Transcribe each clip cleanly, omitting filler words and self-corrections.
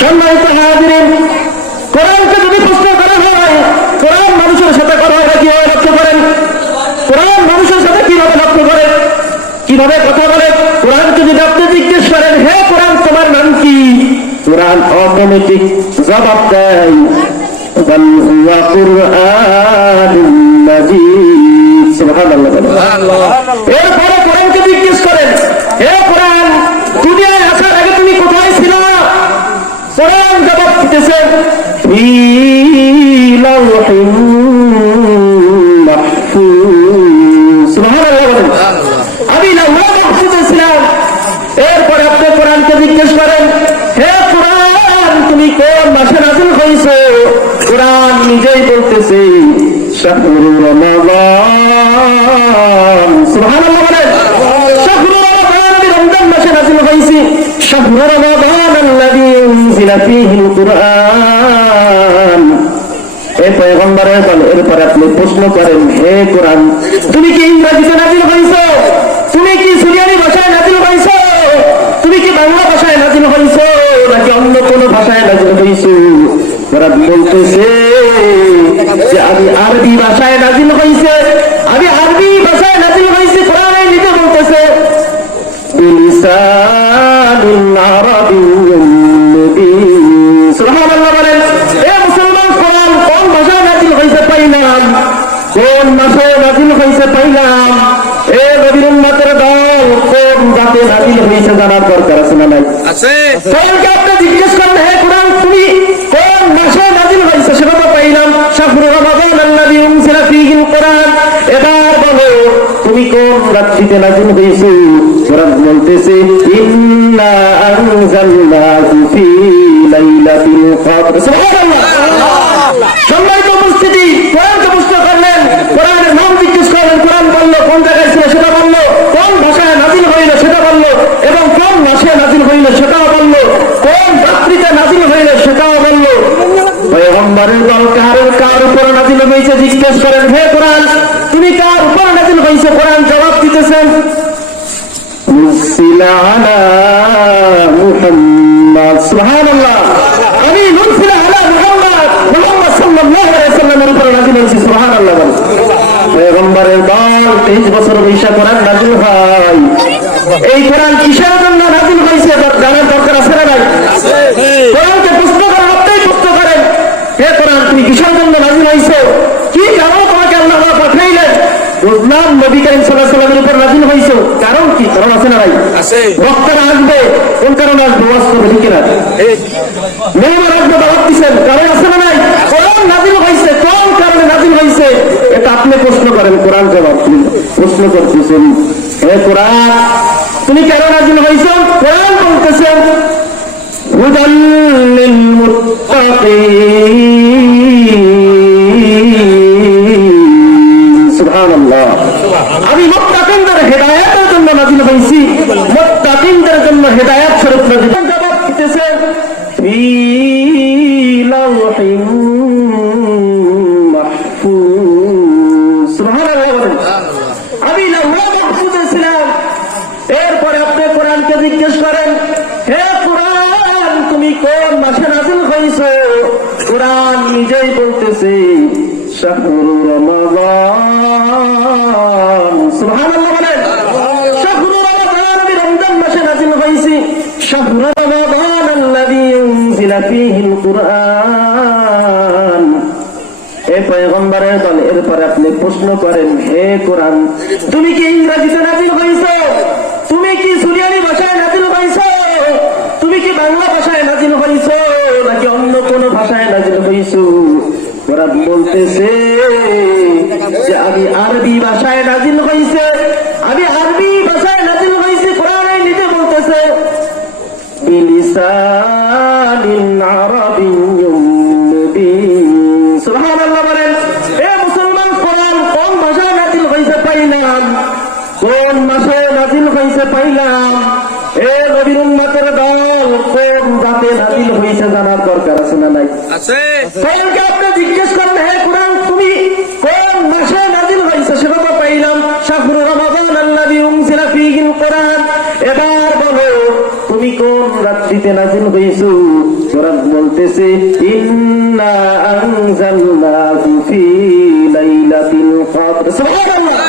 সম্মানিত হাজিরিন, কোরআনকে যদি প্রশ্ন করা হয়, কোরআন মানুষের সাথে কথা হয় কিভাবে লক্ষ্য করেন? কোরআন মানুষের সাথে কিভাবে লক্ষ্য করে, কিভাবে কথা বলে? কোরআনকে যদি আপনি জিজ্ঞেস করেন, হে কোরআন তোমার নাম কি, কোরআন অটোমেটিক জবাব দেয়, বল হুয়া কুরআনুম মাজিদ। সুবহানাল্লাহ। এরপরে কোরআনকে জিজ্ঞেস করেন, হে কোরআন দুনিয়ায় আসার আগে তুমি কোথায় ছিল? কোরআন জবাব দিতেছে, ফি লাওহিন মাহফুজ। সুবহানাল্লাহ। আমি লাওহে মাহফুজে ছিলাম। এরপরে আপনি কোরআনকে জিজ্ঞেস করেন, হে কোরআন তুমি কোন মাসে নাযিল হইছো? কোরআন নিজেই বলতেছে, শাহরুর রমাদান। সুবহানাল্লাহ বলেন, শাহরুর রমাদান, আমি রমজান মাসে নাযিল হইছি। শাহরুর রমাদান আল্লাযী উনজিলা ফীহিল কুরআন। এই পয়গম্বরের বল। এরপরে আপনি প্রশ্ন করেন, হে কোরআন তুমি কি ইংরেজিতে নাযিল হইছো? তুমি কি সুরিয়ানি ভাষায় নাযিল হইছো? তুমি কি বাংলা ভাষায় নাযিল হইছো নাকি অন্য কোন ভাষায় নাযিল হইছো? ওরা বলতেছে যে আমি আরবি ভাষায় নাযিল হইছে, আমি আরবি ভাষায় নাযিল হইছে। কোরআন নিজে বলতেছে, বিলিসানিন আরাবিয়্যিন মুবিন। সুবহানাল্লাহ বলেন। এ মুসলমান, কোরআন কোন ভাষায় নাযিল হইছে পাইলাম, কোন মাসে নাযিল হইছে পাইলাম। এ নবীর উম্মতের দল, কোন জাতে নাযিল হইছে জানার দরকার আছে না নাই? আছে। কোরআনকে আপনি জিজ্ঞেস করেন, হে কোরআন তুমি কোন মাসে নাযিল হইছে? সেটা তো পাইলাম, শাহরুর রমাদান আল্লাযী উনজিলা ফীহিল কুরআন। এবার বলো তুমি কোন রাত্রিতে নাযিল হইছে? কোরআন বলতেছে, ইন্না আনজালনাহু ফী লাইলাতিল কদর। সুবহানাল্লাহ। সম্মানিত উপস্থিতি, কোরআনকে প্রশ্ন করলেন, কোরআনের নাম জিজ্ঞেস করলেন, কোরআন বলল কোন জায়গায় ছিল সেটা বলল, কোন ভাষায় নাযিল হইল সেটা বলল, এবং কোন মাসে নাযিল হইল সেটাও বলল, কোন রাত্রিতে নাযিল হইল সেটাও বলল। পয়গম্বরের দল কার উপরে নাযিল হয়েছে জিজ্ঞেস করেন, হে কোরআন তুমি কার উপরে নাযিল হয়েছে? কোরআন জবাব দিতেছেন, নুজিলা আলা মুহাম্মদ। সুবহানাল্লাহ। আমি নুজিলা আলা মুহাম্মদ, মুহাম্মদ সাল্লাল্লাহু আলাইহি ওয়াসাল্লামের উপরে নাযিল হয়েছে। সুবহানাল্লাহ। পয়গম্বরের দল 23 বছর বয়সে কোরআন নাযিল হয়। এই কোরআন কিসের জন্য নাযিল হয়েছে জানার দরকার আছে না নাই? কোরআনকে প্রশ্ন করেন, আপনিই প্রশ্ন করেন, হে কোরআন তুমি কিসের জন্য নাযিল হয়েছো? কি কারণ তোমাকে আল্লাহ পাঠাইলেন? বুঝলাম নবী করিম সাল্লাল্লাহু আলাইহি ওয়াসাল্লামের উপর নাযিল হয়েছে। কারণ কি? কারণ আছে না ভাই? আছে। বক্তারা আসবে, কোন কারণে আসবে? ওয়াজ করবে, ঠিক না? মেহমান আসবে, দাওয়াত দিবেন, কারণ আছে না নাই? কোরআন নাযিল হয়েছে, কোন কারণে নাযিল হয়েছে এটা আপনি প্রশ্ন করেন, কোরআন জবাব দিবে। প্রশ্ন করতেছেন, হে কোরআন তুমি কেন নাযিল হয়েছো? কোরআন বলতেছেন, হুদাল লিল মুত্তাকিন। সুবহানাল্লাহ। আমি মুত্তাকিনদের হেদায়েতের জন্য নাযিল হইছি, মুত্তাকিনদের জন্য হেদায়েত স্বরূপ নাযিল। জবাব দিতেছে, ফি লাওহিন মাহফুজ। সুবহানাল্লাহ বলেন। আমি লাওহে মাহফুজে ছিলাম। এরপরে আপনি কোরআনকে জিজ্ঞেস করেন, হে কোরআন তুমি কোন মাসে নাযিল হইছো? কোরআন নিজেই বলতেছে, শাহরুর রমাদান। সুবহানাল্লাহ বলেন। শাহরুর রমাদান, আমি রমজান মাসে নাযিল হইছি। শাহরুর রমাদান আল্লাযী উনজিলা ফীহিল কুরআন। হে পয়গম্বরের দল। এরপরে আপনি প্রশ্ন করেন, হে কোরআন তুমি কি ইংরেজিতে নাযিল হইছো? তুমি কি সুরিয়ানি ভাষায় নাযিল হইছো? তুমি কি বাংলা ভাষায় নাযিল হইছো নাকি অন্য কোন ভাষায় নাযিল হইছো? কোরআন বলতেছে যে আমি আরবি ভাষায় নাযিল হইছে, আমি আরবি ভাষায় নাযিল হইছে। কোরআন নিজে বলতেছে, বিলিসানিন আরাবিয়্যিন মুবিন। সুবহানাল্লাহ বলেন। এ মুসলমান, কোরআন কোন ভাষায় নাযিল হইছে পাইলাম, কোন মাসে নাযিল হইছে পাইলাম। এ নবীর উম্মতের দল, কোন জাতে নাযিল হইছে জানার দরকার আছে না নাই? আছে। কোরআনকে আপনি জিজ্ঞেস করেন, হে কোরআন তুমি কোন মাসে নাযিল হইছে? সেটা তো পাইলাম, শাহরুর রমাদান আল্লাযী উনজিলা ফীহিল কুরআন। এবার বলো তুমি কোন রাত্রিতে থেকে নাযিল হইছো। কোরআন বলতেছে ইন্না আনজালনাহু ফি লাইলাতিল কদর। সুবহানাল্লাহ।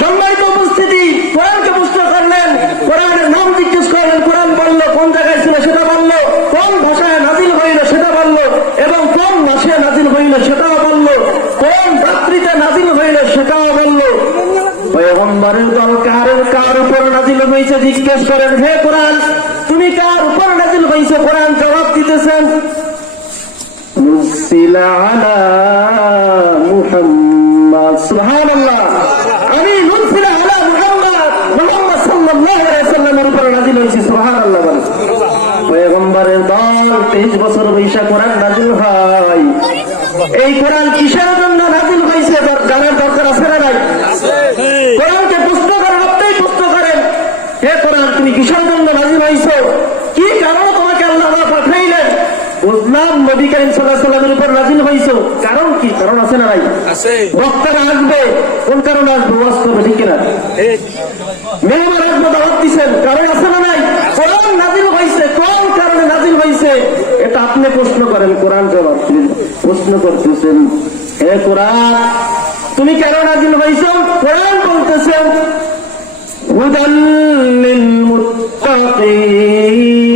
সম্মানিত উপস্থিতি, কোরআনকে প্রশ্ন করলেন, কোরআনের নাম জিজ্ঞেস করলেন, কোরআন বলল, কোন জায়গায় ছিল সেটা বলল, কোন ভাষায় নাজিল হইল সেটা বলল, এবং কোন মাসে নাজিল হইল সেটাও বলল, কোন রাত্রিতে নাজিল হইল সেটাও বলল। পয়গম্বরের দল কার উপর নাজিল হয়েছে জিজ্ঞেস করেন, হে কোরআন তুমি কার উপর নাজিল হয়েছে? কোরআন জবাব দিতেছেন নুজিলা আলা মুহাম্মাদ। সুবহানাল্লাহ। আমি নুজিলা আলা মুহাম্মাদ সাল্লাল্লাহু আলাইহি ওয়াসাল্লামের উপর নাজিল হয়েছে। সুবহানাল্লাহ বলেন। পয়গম্বরের দল 23 বছর বয়সে কোরআন নাজিল হয়। এই কোরআন কিসের জন্য নাজিল হয়েছে জানার দরকার আছে না নাই? কোরআনকে প্রশ্ন করেন, আপনিই প্রশ্ন করেন, হে কোরআন তুমি কিসের জন্য নাজিল হয়েছো? কি কারণ তোমাকে আল্লাহ পাঠাইলেন? বুঝলাম নবী করিম সাল্লাল্লাহু আলাইহি ওয়াসাল্লামের উপর নাজিল হয়েছো। কারণ কি? কারণ আছে না নাই? বক্তারা আসবে, কোন কারণে আসবে? ওয়াজ করবে, ঠিক কিনা? মেহমান আসবে, দাওয়াত দিচ্ছেন, কারণ আছে না নাই? কোরআন নাজিল হয়েছে, কোন কারণে নাজিল হয়েছে এটা আপনি প্রশ্ন করেন, কোরআন জবাব প্রশ্ন করতেছেন, হে কোরআন তুমি কেন নাজিল হয়েছো? কোরআন বলতেছেন হুদাল লিল মুত্তাকিন।